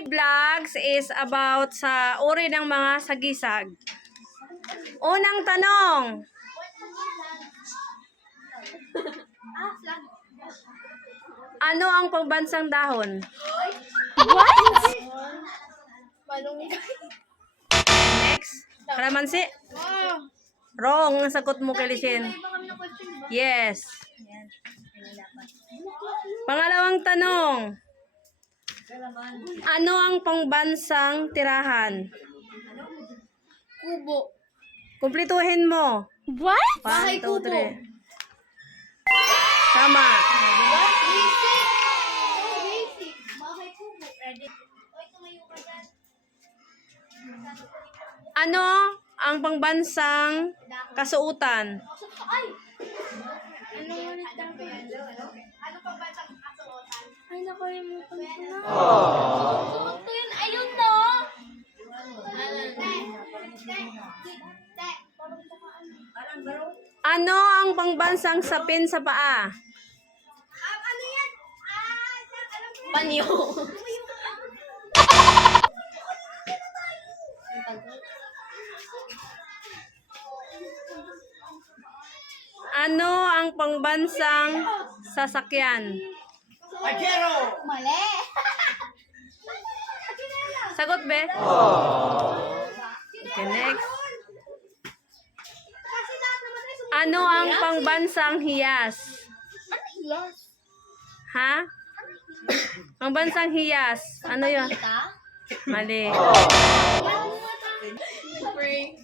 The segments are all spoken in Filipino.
Vlogs is about sa uri ng mga sagisag. Unang tanong. Ano ang pambansang dahon? What? Next. Kalamansi? Wrong. Ang sagot mo, Kelisin. Yes. Pangalawang tanong. Ano ang pangbansang tirahan? Kubo. Kumplituhin mo. What? 1, 2, 3. Tama. Basic. Basic. Bahay kubo. Ready? Oy, tumayo ka dyan. Ano ang pangbansang kasuotan? Ay! Ano ulit ang ano pang bansang kasuotan? Ay, nakalimutan ko na. Suot ko yun. Ayun, no? Ano ang pangbansang sapin sa paa? Ano yan? Alam ko yan. Panyo. Ano ang pangbansang sasakyan? Mali. Sagot, be? Okay, next. Ano ang pangbansang hiyas? Yes. Ha? Pangbansang hiyas. Ano yun? Mali.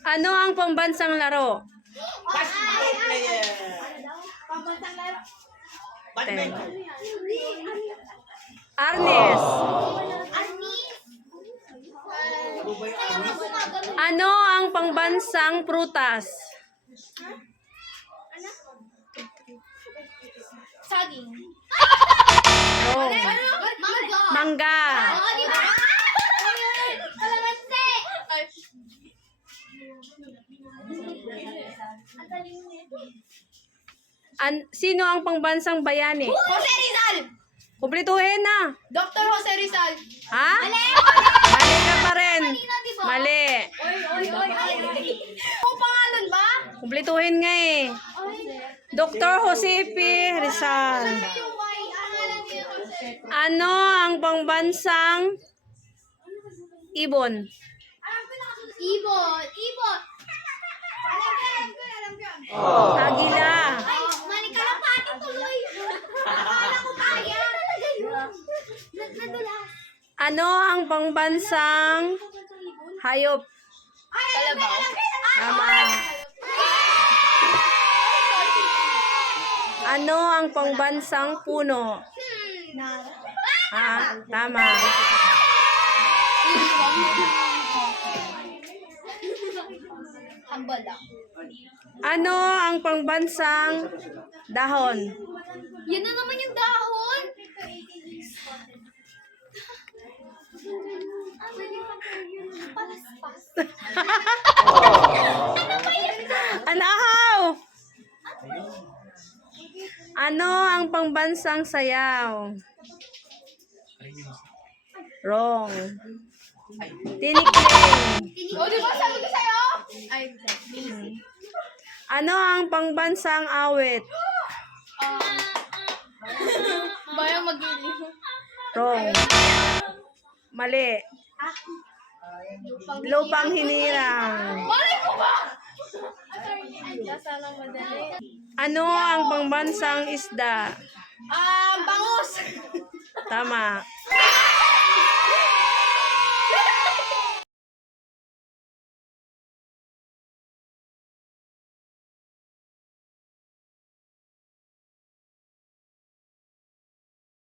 Ano ang pangbansang laro? Basketball player. Pambansang laro. Badminton. Arnis. Ano ang pangbansang prutas? Saging. Oh. Mangga. Mangga. Kalamansi. Sino ang pangbansang bayani? Jose Rizal. Kumplituhin na. Dr. Jose Rizal. Ha? Mali. Mali ka pa rin. Diba? Mali. Oy. Kung pangalan ba? Kumplituhin nga eh. Dr. Jose P. Rizal. Ano ang pangbansang ibon? Ibon. Alam ko. Agila. Mali ka lang pati tuloy. Akala ko kaya. Nadulas. Ano ang pangbansang hayop? Kalabaw. Tama. Ano ang pangbansang puno? Ha? Tama. Hambal lang. Ano ang pangbansang dahon? Yan na naman yung dahon. Palaspas. Anahaw! Ano ang pangbansang sayaw? Wrong. Tinikling. O, di ba sabi ko sa'yo? Ay, Ano ang pangbansang awit? bayang mag-ili. Wrong. Mali. Lupang hinirang. Mali ko ba? Sana madali. Ano ang pangbansang isda? Bangus. Tama.